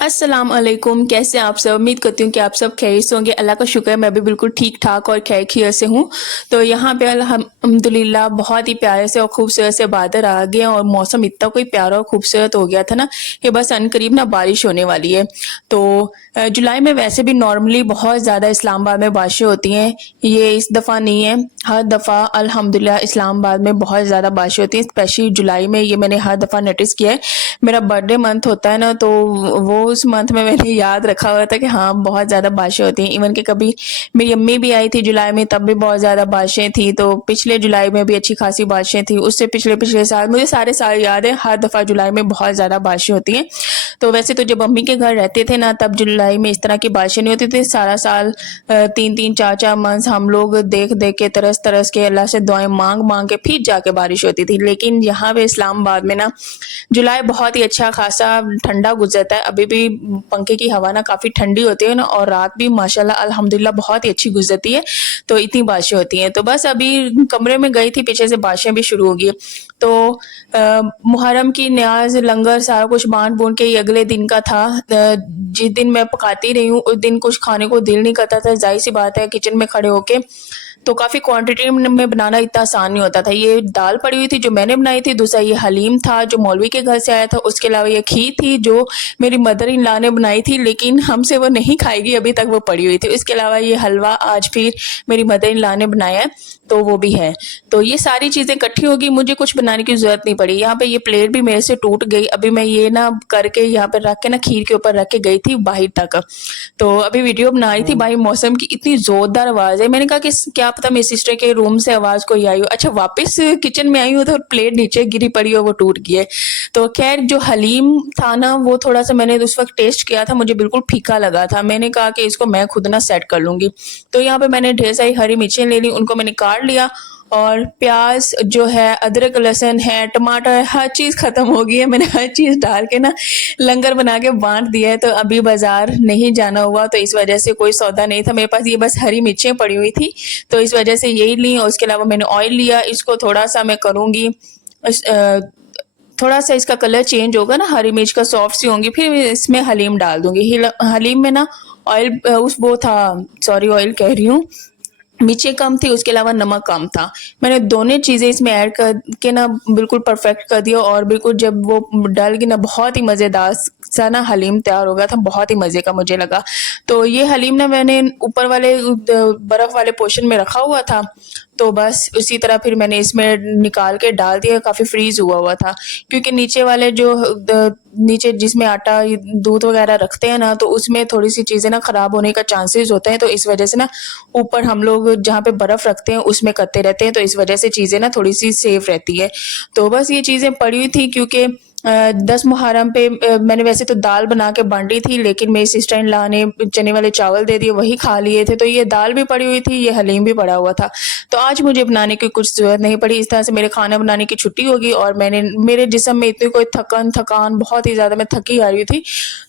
अस्सलाम वालेकुम। कैसे हैं आप सब? उम्मीद करती हूँ कि आप सब खैरियत से होंगे। अल्लाह का शुक्र है मैं भी बिल्कुल ठीक ठाक और खैरियत से हूँ। तो यहाँ पे अल्हम्दुलिल्लाह बहुत ही प्यारे से और खूबसूरत से बादल आ गए और मौसम इतना कोई प्यारा और खूबसूरत हो गया था ना कि बस अनकरीब ना बारिश होने वाली है। तो जुलाई में वैसे भी नॉर्मली बहुत ज़्यादा इस्लामाबाद में बारिशें होती हैं। ये इस दफ़ा नहीं है, हर दफ़ा अल्हम्दुलिल्लाह इस्लामाबाद में बहुत ज़्यादा बारिशें होती हैं, स्पेशली जुलाई में। ये मैंने हर दफ़ा नोटिस किया है। मेरा बर्थडे मंथ होता है ना, तो वो उस मंथ में मैंने याद रखा हुआ था कि हाँ बहुत ज़्यादा बारिशें होती हैं। इवन कि कभी मेरी अम्मी भी आई थी जुलाई में, तब भी बहुत ज़्यादा बारिशें थी। तो पिछले जुलाई में भी अच्छी खासी बारिशें थी। उससे पिछले पिछले साल, मुझे सारे साल याद है, हर दफ़ा जुलाई में बहुत ज़्यादा बारिशें होती हैं। तो वैसे तो जब अम्मी के घर रहते थे ना, तब जुलाई में इस तरह की बारिशें नहीं होती थी। सारा साल 3-3 4-4 मंथ हम लोग देख देख के तरस तरस के अल्लाह से दुआएं मांग मांग के फिर जाके बारिश होती थी। लेकिन यहाँ पे इस्लामाबाद में ना जुलाई बहुत ही अच्छा खासा ठंडा गुजरता है। अभी भी पंखे की हवा ना काफ़ी ठंडी होती है ना, और रात भी माशाल्लाह अल्हम्दुलिल्लाह बहुत ही अच्छी गुजरती है। तो इतनी बारिशें होती हैं। तो बस अभी कमरे में गई थी, पीछे से बारिशें भी शुरू हो गई। तो मुहर्रम की न्याज लंगर सारा कुछ बांट बूंट के ये अगले दिन का था। जिस दिन मैं पकाती रही हूँ उस दिन कुछ खाने को दिल नहीं करता था। जाहिर सी बात है, किचन में खड़े होके तो काफ़ी क्वांटिटी में बनाना इतना आसान नहीं होता था। ये दाल पड़ी हुई थी जो मैंने बनाई थी, दूसरा ये हलीम था जो मौलवी के घर से आया था, उसके अलावा ये खीर थी जो मेरी मदर इन लॉ ने बनाई थी, लेकिन हमसे वो नहीं खाई गई, अभी तक वो पड़ी हुई थी। इसके अलावा ये हलवा आज फिर मेरी मदर इन लॉ ने बनाया है, तो वो भी है। तो ये सारी चीज़ें इकट्ठी होगी, मुझे कुछ बनाने की ज़रूरत नहीं पड़ी। यहाँ पे ये प्लेट भी मेरे से टूट गई। अभी मैं ये ना करके यहाँ पे रख के ना खीर के ऊपर रख के गई थी बाहर तक। तो अभी वीडियो बना रही थी, भाई मौसम की इतनी जोरदार आवाज़ है। मैंने कहा कि क्या पता मेरी सिस्टर के रूम से आवाज़ कोई आई हो। अच्छा, वापस किचन में आई हूँ तो प्लेट नीचे गिरी पड़ी हो, वो टूट गई है। तो खैर जो हलीम था ना, वो थोड़ा सा मैंने उस वक्त टेस्ट किया था, मुझे बिल्कुल फीका लगा था। मैंने कहा कि इसको मैं खुद ना सेट कर लूँगी। तो यहाँ पे मैंने ढेर सारी हरी मिर्चें ले ली, उनको मैंने काट लिया। और प्याज जो है, अदरक लहसुन है, टमाटर, हर चीज़ ख़त्म हो गई है। मैंने हर चीज़ डाल के ना लंगर बना के बांट दिया है। तो अभी बाज़ार नहीं जाना हुआ, तो इस वजह से कोई सौदा नहीं था मेरे पास। ये बस हरी मिर्चें पड़ी हुई थी, तो इस वजह से यही ली। और उसके अलावा मैंने ऑयल लिया, इसको थोड़ा सा मैं करूँगी थोड़ा सा इसका कलर चेंज होगा ना, हरी मिर्च का सॉफ्ट सी होंगी, फिर इसमें हलीम डाल दूंगी। हलीम में ना ऑयल उस वो था, सॉरी ऑयल कह रही हूँ, मिर्चें कम थी, उसके अलावा नमक कम था। मैंने दोनों चीज़ें इसमें ऐड करके ना बिल्कुल परफेक्ट कर दिया। और बिल्कुल जब वो डल गई ना, बहुत ही मज़ेदार सा ना हलीम तैयार हो गया था, बहुत ही मज़े का मुझे लगा। तो ये हलीम ना मैंने ऊपर वाले बर्फ़ वाले पोर्शन में रखा हुआ था, तो बस उसी तरह फिर मैंने इसमें निकाल के डाल दिया। काफ़ी फ्रीज़ हुआ हुआ था, क्योंकि नीचे वाले जो नीचे जिसमें आटा दूध वगैरह रखते हैं ना, तो उसमें थोड़ी सी चीज़ें ना ख़राब होने का चांसेस होते हैं। तो इस वजह से ना ऊपर हम लोग जहाँ पे बर्फ़ रखते हैं उसमें करते रहते हैं, तो इस वजह से चीज़ें ना थोड़ी सी सेफ रहती है। तो बस ये चीज़ें पड़ी हुई थी, क्योंकि 10 मुहर्रम पे मैंने वैसे तो दाल बना के बांटी थी, लेकिन मेरी सिस्टर इन लॉ ने चने वाले चावल दे दिए, वही खा लिए थे। तो ये दाल भी पड़ी हुई थी, ये हलीम भी पड़ा हुआ था। तो आज मुझे बनाने की कुछ ज़रूरत नहीं पड़ी। इस तरह से मेरे खाना बनाने की छुट्टी होगी। और मेरे जिस्म में इतनी कोई थकान बहुत ही ज़्यादा, मैं थकी आ रही थी,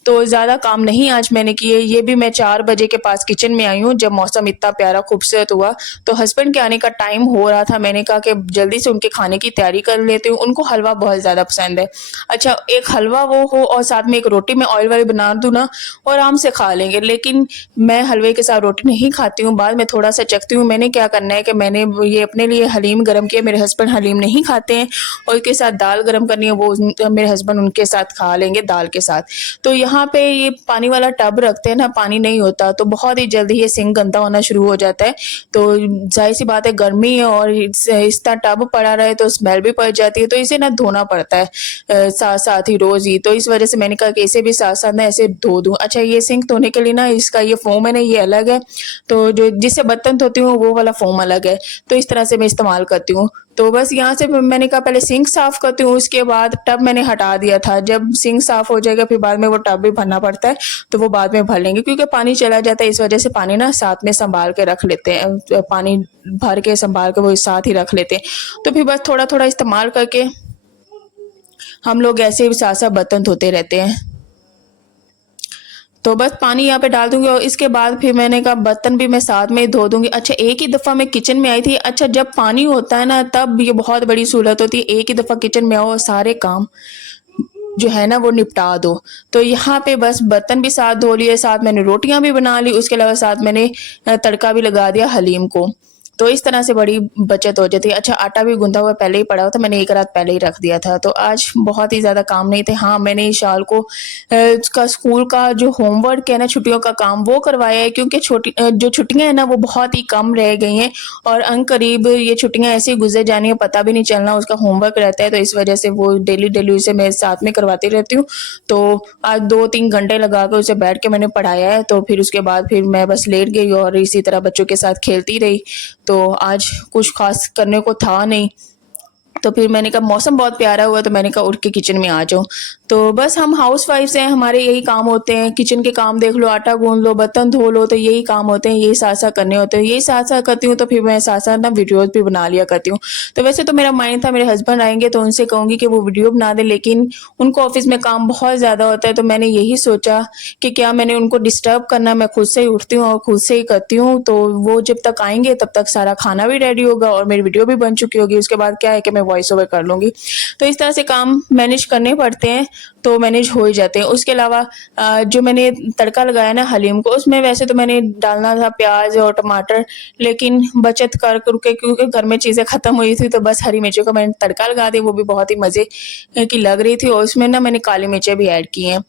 तो ज़्यादा काम नहीं आज मैंने किए। ये भी मैं 4 बजे के पास किचन में आई हूँ, जब मौसम इतना प्यारा खूबसूरत हुआ। तो हस्बैंड के आने का टाइम हो रहा था, मैंने कहा कि जल्दी से उनके खाने की तैयारी कर लेती हूँ। उनको हलवा बहुत ज़्यादा पसंद है। अच्छा, एक हलवा वो हो और साथ में एक रोटी मैं ऑयल वाली बना दूँ ना, और आराम से खा लेंगे। लेकिन मैं हलवे के साथ रोटी नहीं खाती हूँ, बाद में थोड़ा सा चखती हूँ। मैंने क्या करना है कि मैंने ये अपने लिए हलीम गर्म किया, मेरे हस्बैंड हलीम नहीं खाते हैं, और उसके साथ दाल गर्म करनी है, वो मेरे हस्बैंड उनके साथ खा लेंगे दाल के साथ। तो यहाँ पे ये पानी वाला टब रखते हैं ना, पानी नहीं होता तो बहुत ही जल्दी ये सिंक गंदा होना शुरू हो जाता है। तो जाहिर सी बात है, गर्मी है और इस तरह टब पड़ा रहे तो स्मेल भी पड़ जाती है, तो इसे ना धोना पड़ता है साथ साथ ही रोज ही। तो इस वजह से मैंने कहा कि इसे भी साथ साथ ना ऐसे धो दूं। अच्छा, ये सिंक धोने के लिए ना इसका ये फोम है ना, ये अलग है, तो जो जिससे बर्तन धोती हूँ वो वाला फोम अलग है। तो इस तरह से मैं इस्तेमाल करती हूँ। तो बस यहाँ से मैंने कहा पहले सिंक साफ करती हूँ, उसके बाद टब मैंने हटा दिया था। जब सिंक साफ हो जाएगा फिर बाद में वो टब भी भरना पड़ता है, तो वो बाद में भर लेंगे, क्योंकि पानी चला जाता है। इस वजह से पानी ना साथ में संभाल के रख लेते हैं, पानी भर के संभाल के वो साथ ही रख लेते हैं। तो फिर बस थोड़ा थोड़ा इस्तेमाल करके हम लोग ऐसे ही साथ साथ बर्तन धोते रहते हैं। तो बस पानी यहाँ पे डाल दूंगी और इसके बाद फिर मैंने कहा बर्तन भी मैं साथ में ही धो दूंगी। अच्छा, एक ही दफ़ा मैं किचन में आई थी। अच्छा, जब पानी होता है ना तब ये बहुत बड़ी सहूलत होती है, एक ही दफ़ा किचन में आओ और सारे काम जो है ना वो निपटा दो। तो यहाँ पे बस बर्तन भी साथ धो लिए, साथ मैंने रोटियां भी बना ली, उसके अलावा साथ मैंने तड़का भी लगा दिया हलीम को। तो इस तरह से बड़ी बचत हो जाती है। अच्छा, आटा भी गूंथा हुआ पहले ही पड़ा हुआ था, मैंने एक रात पहले ही रख दिया था। तो आज बहुत ही ज़्यादा काम नहीं थे। हाँ, मैंने इस शाल को उसका स्कूल का जो होमवर्क है ना, छुट्टियों का काम, वो करवाया है, क्योंकि जो छुट्टियां हैं ना वो बहुत ही कम रह गई हैं और अनकरीब ये छुट्टियां ऐसे ही गुजर जानी है, पता भी नहीं चलना, उसका होमवर्क रहता है। तो इस वजह से वो डेली डेली उसे मैं साथ में करवाती रहती हूँ। तो आज 2-3 घंटे लगा कर उसे बैठ के मैंने पढ़ाया है। तो फिर उसके बाद फिर मैं बस लेट गई और इसी तरह बच्चों के साथ खेलती रही। तो आज कुछ खास करने को था नहीं। तो फिर मैंने कहा मौसम बहुत प्यारा हुआ, तो मैंने कहा उठ के किचन में आ जाओ। तो बस हम हाउस वाइफ्स हैं, हमारे यही काम होते हैं, किचन के काम देख लो, आटा गूंद लो, बर्तन धो लो, तो यही काम होते हैं, यही साथ साथ करने होते हैं। यही साथ साथ करती हूँ तो फिर मैं साथ साथ ना वीडियोज भी बना लिया करती हूँ। तो वैसे तो मेरा माइंड था मेरे हस्बैंड आएंगे तो उनसे कहूंगी कि वो वीडियो बना दे, लेकिन उनको ऑफिस में काम बहुत ज्यादा होता है। तो मैंने यही सोचा कि क्या मैंने उनको डिस्टर्ब करना, मैं खुद से ही उठती हूँ और खुद से ही करती हूँ। तो वो जब तक आएंगे तब तक सारा खाना भी रेडी होगा और मेरी वीडियो भी बन चुकी होगी। उसके बाद क्या है कि मैं वॉइस ओवर कर लूंगी। तो इस तरह से काम मैनेज करने पड़ते हैं, तो मैनेज हो ही जाते हैं। उसके अलावा जो मैंने तड़का लगाया ना हलीम को, उसमें वैसे तो मैंने डालना था प्याज और टमाटर, लेकिन बचत कर करके क्योंकि घर में चीज़ें ख़त्म हुई थी, तो बस हरी मिर्चों का मैंने तड़का लगा दिया। वो भी बहुत ही मज़े की लग रही थी और उसमें ना मैंने काली मिर्चें भी ऐड की हैं।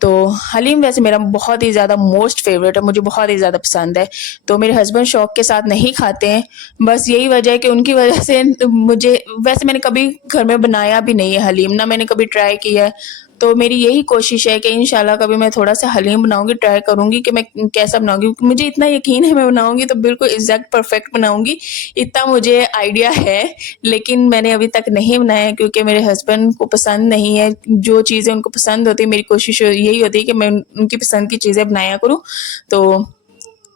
तो हलीम वैसे मेरा बहुत ही ज़्यादा मोस्ट फेवरेट है, मुझे बहुत ही ज़्यादा पसंद है। तो मेरे हस्बैंड शौक के साथ नहीं खाते हैं, बस यही वजह है कि उनकी वजह से मुझे, वैसे मैंने कभी घर में बनाया भी नहीं है हलीम, ना मैंने कभी ट्राई किया है। तो मेरी यही कोशिश है कि इंशाल्लाह कभी मैं थोड़ा सा हलीम बनाऊंगी, ट्राई करूंगी कि मैं कैसा बनाऊंगी। मुझे इतना यकीन है मैं बनाऊंगी तो बिल्कुल एग्जैक्ट परफेक्ट बनाऊंगी, इतना मुझे आइडिया है। लेकिन मैंने अभी तक नहीं बनाया है क्योंकि मेरे हस्बैंड को पसंद नहीं है। जो चीज़ें उनको पसंद होती है, मेरी कोशिश यही होती है कि मैं उनकी पसंद की चीज़ें बनाया करूँ। तो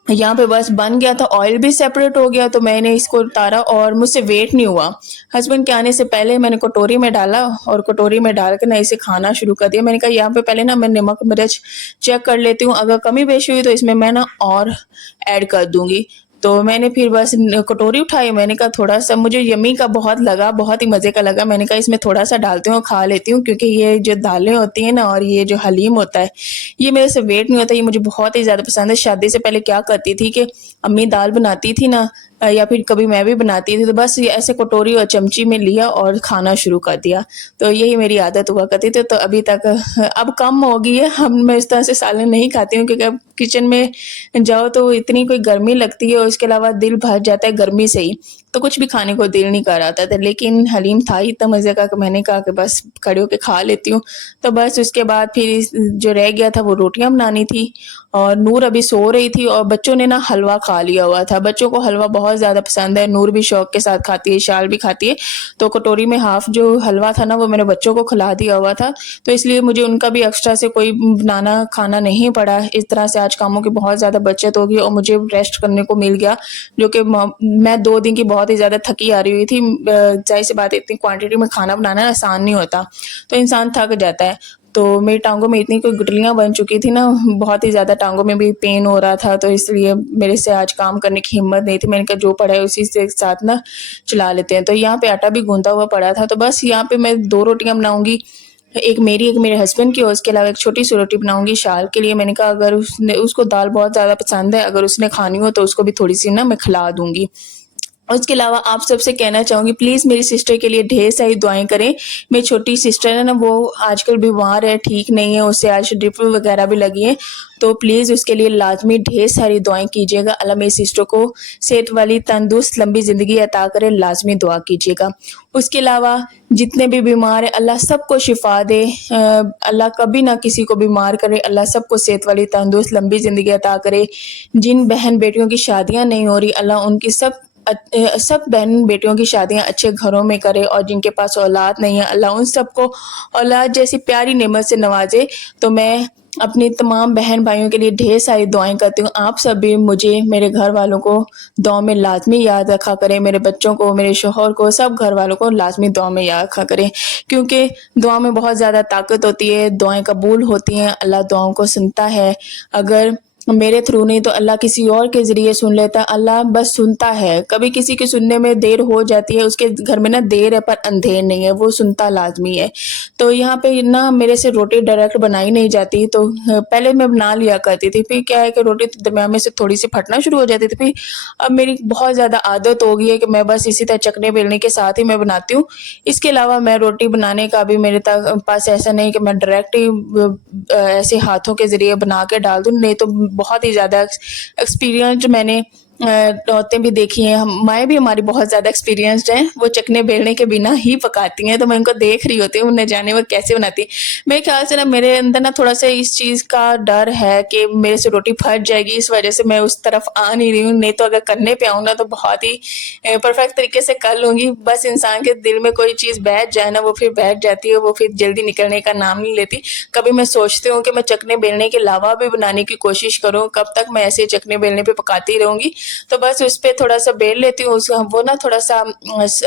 यहाँ पे बस बन गया था, ऑयल भी सेपरेट हो गया, तो मैंने इसको उतारा और मुझसे वेट नहीं हुआ। हस्बैंड के आने से पहले मैंने कटोरी में डाला और कटोरी में डाल के ना इसे खाना शुरू कर दिया। मैंने कहा यहाँ पे पहले ना मैं नमक मिर्च चेक कर लेती हूँ, अगर कमी बेशी हुई तो इसमें मैं ना और ऐड कर दूंगी। तो मैंने फिर बस कटोरी उठाई, मैंने कहा थोड़ा सा, मुझे यमी का बहुत लगा, बहुत ही मज़े का लगा। मैंने कहा इसमें थोड़ा सा डालती हूँ, खा लेती हूँ, क्योंकि ये जो दालें होती हैं ना और ये जो हलीम होता है, ये मेरे से वेट नहीं होता, ये मुझे बहुत ही ज़्यादा पसंद है। शादी से पहले क्या करती थी कि अम्मी दाल बनाती थी ना, या फिर कभी मैं भी बनाती थी, तो बस ये ऐसे कटोरी और चमची में लिया और खाना शुरू कर दिया। तो यही मेरी आदत हुआ करती थी। तो अभी तक अब कम हो गई है, हम मैं इस तरह से सालन नहीं खाती हूँ, क्योंकि अब किचन में जाओ तो इतनी कोई गर्मी लगती है और इसके अलावा दिल भर जाता है गर्मी से ही, तो कुछ भी खाने को दिल नहीं कर रहा था। लेकिन हलीम था ही इतना मज़े का कि मैंने कहा कि बस खड़े होके खा लेती हूँ। तो बस उसके बाद फिर जो रह गया था वो रोटियां बनानी थी और नूर अभी सो रही थी और बच्चों ने ना हलवा खा लिया हुआ था। बच्चों को हलवा बहुत ज़्यादा पसंद है, नूर भी शौक के साथ खाती है, शाल भी खाती है। तो कटोरी में हाफ जो हलवा था ना वो मैंने बच्चों को खिला दिया हुआ था, तो इसलिए मुझे उनका भी एक्स्ट्रा से कोई बनाना खाना नहीं पड़ा। इस तरह से आज कामों की बहुत ज़्यादा बचत होगी और मुझे रेस्ट करने को मिल गया, जो कि मैं 2 दिन की बहुत ही ज़्यादा थकी आ रही हुई थी। जाहिर सी बात है, इतनी क्वांटिटी में खाना बनाना आसान नहीं होता, तो इंसान थक जाता है। तो मेरी टांगों में इतनी कोई गुठलियाँ बन चुकी थी ना, बहुत ही ज़्यादा टांगों में भी पेन हो रहा था, तो इसलिए मेरे से आज काम करने की हिम्मत नहीं थी। मैंने कहा जो पड़ा है उसी से साथ ना चला लेते हैं। तो यहाँ पे आटा भी गूंदा हुआ पड़ा था, तो बस यहाँ पे मैं 2 रोटियाँ बनाऊंगी, एक मेरी एक मेरे हस्बैंड की, और उसके अलावा एक छोटी सी रोटी बनाऊंगी शाल के लिए। मैंने कहा अगर उसको दाल बहुत ज़्यादा पसंद है, अगर उसने खानी हो तो उसको भी थोड़ी सी ना मैं खिला दूंगी। और उसके अलावा आप सबसे कहना चाहूँगी प्लीज़ मेरी सिस्टर के लिए ढेर सारी दुआएं करें। मेरी छोटी सिस्टर है ना, वो आजकल बीमार है, ठीक नहीं है, उसे आज ड्रिप वगैरह भी लगी है। तो प्लीज़ उसके लिए लाजमी ढेर सारी दुआएं कीजिएगा। अल्लाह मेरी सिस्टर को सेहत वाली तंदुरुस्त लंबी ज़िंदगी अता करे, लाजमी दुआ कीजिएगा। उसके अलावा जितने भी बीमार हैं अल्लाह सबको शिफा दे, अल्लाह कभी ना किसी को बीमार करे, अल्लाह सबको सेहत वाली तंदुरुस्त लंबी ज़िंदगी अता करे। जिन बहन बेटियों की शादियाँ नहीं हो रही, अल्लाह उनकी सब बहन बेटियों की शादियां अच्छे घरों में करे, और जिनके पास औलाद नहीं है अल्लाह उन सबको औलाद जैसी प्यारी नेमत से नवाजे। तो मैं अपनी तमाम बहन भाइयों के लिए ढेर सारी दुआएं करती हूँ। आप सब भी मुझे, मेरे घर वालों को दुआ में लाजमी याद रखा करें, मेरे बच्चों को, मेरे शोहर को, सब घर वालों को लाजमी दुआ में याद रखा करें, क्योंकि दुआ में बहुत ज़्यादा ताकत होती है, दुआएं कबूल होती हैं, अल्लाह दुआओं को सुनता है। अगर मेरे थ्रू नहीं तो अल्लाह किसी और के ज़रिए सुन लेता है। अल्लाह बस सुनता है, कभी किसी के सुनने में देर हो जाती है, उसके घर में ना देर है पर अंधेर नहीं है, वो सुनता लाज़मी है। तो यहाँ पे ना मेरे से रोटी डायरेक्ट बनाई नहीं जाती, तो पहले मैं बना लिया करती थी, फिर क्या है कि रोटी दरमियान में से थोड़ी-सी फटना शुरू हो जाती थी, फिर अब मेरी बहुत ज़्यादा आदत हो गई है कि मैं बस इसी तरह चकने बेलने के साथ ही मैं बनाती हूँ। इसके अलावा मैं रोटी बनाने का भी मेरे पास ऐसा नहीं कि मैं डायरेक्ट ही ऐसे हाथों के ज़रिए बना के डाल दूँ, नहीं तो बहुत ही ज़्यादा एक्सपीरियंस्ड मैंने औरतें भी देखी हैं, हम माएँ भी हमारी बहुत ज़्यादा एक्सपीरियंस्ड हैं, वो चखने बेलने के बिना ही पकाती हैं, तो मैं उनको देख रही होती हूँ, न जाने वो कैसे बनाती हैं। मेरे ख़्याल से ना मेरे अंदर ना थोड़ा-सा इस चीज़ का डर है कि मेरे से रोटी फट जाएगी, इस वज़ह से मैं उस तरफ आ नहीं रही हूँ, नहीं तो अगर करने पे आऊँ ना तो बहुत ही परफ़ेक्ट तरीके से कर लूँगी। बस इंसान के दिल में कोई चीज़ बैठ जाए ना, वो फिर बैठ जाती है, वो फिर जल्दी निकलने का नाम नहीं लेती। कभी मैं सोचती हूँ कि मैं चखने बेलने के अलावा भी बनाने की कोशिश करूँ, कब तक मैं ऐसे चखने बेलने पे पकाती रहूँगी। तो बस उस पे थोड़ा-सा बेल लेती हूँ, उसका वो ना थोड़ा-सा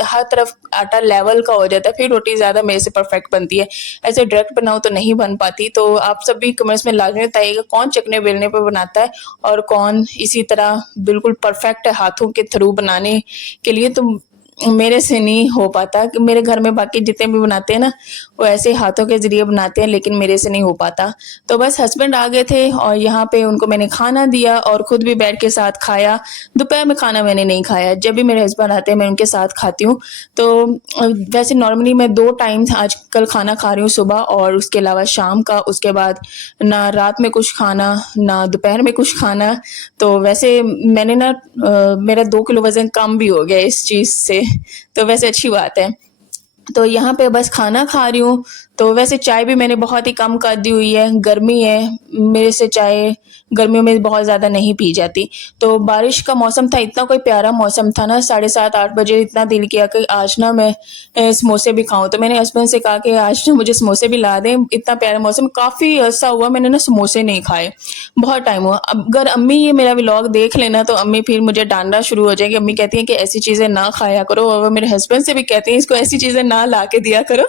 हर तरफ आटा लेवल का हो जाता है, फिर रोटी ज़्यादा मेरे से परफेक्ट बनती है। ऐसे डायरेक्ट बनाऊँ तो नहीं बन पाती, तो आप सब भी कमेंट्स में लाज़मी बताइएगा कौन चखने बेलने पे बनाता है और कौन इसी तरह बिल्कुल परफेक्ट है हाथों के थ्रू बनाने के लिए। तो मेरे से नहीं हो पाता कि मेरे घर में बाकी जितने भी बनाते हैं ना, वो ऐसे हाथों के ज़रिए बनाते हैं, लेकिन मेरे से नहीं हो पाता। तो बस हस्बैंड आ गए थे और यहाँ पे उनको मैंने खाना दिया और खुद भी बैठ के साथ खाया। दोपहर में खाना मैंने नहीं खाया, जब भी मेरे हस्बैंड आते हैं मैं उनके साथ खाती हूँ। तो वैसे नॉर्मली मैं 2 टाइम आजकल खाना खा रही हूँ, सुबह और उसके अलावा शाम का, उसके बाद ना रात में कुछ खाना, ना दोपहर में कुछ खाना। तो वैसे मैंने ना मेरा 2 किलो वज़न कम भी हो गया इस चीज़ से, तो वैसे अच्छी बात है। तो यहाँ पे बस खाना खा रही हूँ, तो वैसे चाय भी मैंने बहुत ही कम कर दी हुई है, गर्मी है, मेरे से चाय गर्मियों में बहुत ज़्यादा नहीं पी जाती। तो बारिश का मौसम था, इतना कोई प्यारा मौसम था ना, 7:30-8 बजे इतना दिल किया कि आज ना मैं समोसे भी खाऊँ, तो मैंने हस्बैंड से कहा कि आज ना मुझे समोसे भी ला दें, इतना प्यारा मौसम, काफ़ी अर्सा हुआ मैंने ना समोसे नहीं खाए, बहुत टाइम हुआ। अब अगर अम्मी ये मेरा व्लॉग देख लेना तो अम्मी फिर मुझे डाँटना शुरू हो जाएगी, अम्मी कहती हैं कि ऐसी चीज़ें ना खाया करो और वो मेरे हस्बैंड से भी कहती हैं इसको ऐसी चीज़ें ना ला के दिया करो।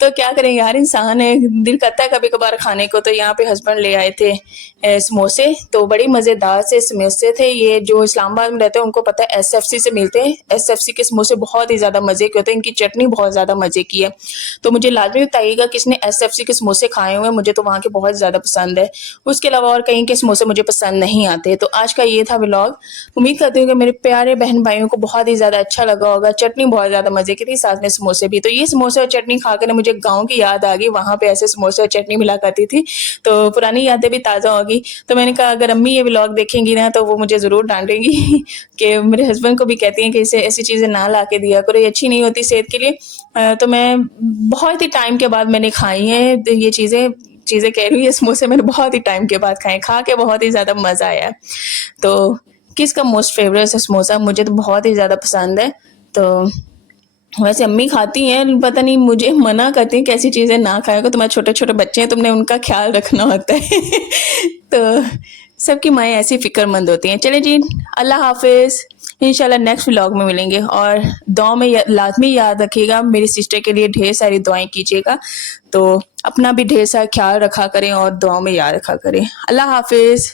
तो क्या करें यार, इंसान है, दिल करता है कभी-कभार खाने को। तो यहाँ पे हस्बैंड ले आए थे समोसे, तो बड़ी मज़ेदार से समोसे थे। ये जो इस्लामाबाद में रहते हैं उनको पता है एसएफसी से मिलते हैं। एसएफसी के समोसे बहुत ही ज़्यादा मज़े के होते हैं, इनकी चटनी बहुत ज़्यादा मज़े की है। तो मुझे लाज़मी बताइएगा किसने एसएफसी के समोसे खाए हुए हैं, मुझे तो वहाँ के बहुत ज़्यादा पसंद है। उसके अलावा और कहीं के समोसे मुझे पसंद नहीं आते। तो आज का ये था व्लॉग। उम्मीद करती हूँ कि मेरे प्यारे बहन-भाइयों को बहुत ही ज़्यादा अच्छा लगा होगा। चटनी बहुत ज़्यादा मज़े की थी, साथ में समोसे भी। तो ये समोसे और चटनी खाकर ना मुझे गाँव की याद आ गई, वहाँ पे ऐसे समोसे और चटनी मिला करती थी, तो पुरानी यादें भी ताज़ा होगी। तो मैंने कहा अगर अम्मी ये व्लॉग देखेंगी ना तो वो मुझे ज़रूर डाँटेंगी कि मेरे हस्बैंड को भी कहती हैं कि इसे ऐसी चीज़ें ना ला के दिया करो, ये अच्छी नहीं होती सेहत के लिए। तो मैं बहुत ही टाइम के बाद मैंने खाई हैं ये चीज़ें चीज़ें कह रही हूँ, ये समोसे मैंने बहुत ही टाइम के बाद खाए, खा के बहुत ही ज़्यादा मज़ा आया। तो किसका मोस्ट फ़ेवरेट है समोसा? मुझे तो बहुत ही ज़्यादा पसंद है। तो वैसे अम्मी खाती हैं, पता नहीं मुझे मना करती हैं कि ऐसी चीज़ें ना खाया करो, तुम्हारे छोटे-छोटे बच्चे हैं, तुमने उनका ख़्याल रखना होता है। तो सबकी माएँ ऐसी फ़िक्रमंद होती हैं। चलिए जी, अल्लाह हाफ़िज़। इंशाल्लाह नेक्स्ट व्लॉग में मिलेंगे और दुआओं में लाज़मी याद रखिएगा, मेरी सिस्टर के लिए ढेर सारी दुआएँ कीजिएगा। तो अपना भी ढेर सारा ख़्याल रखा करें और दुआओं में याद रखा करें। अल्लाह हाफ़िज़।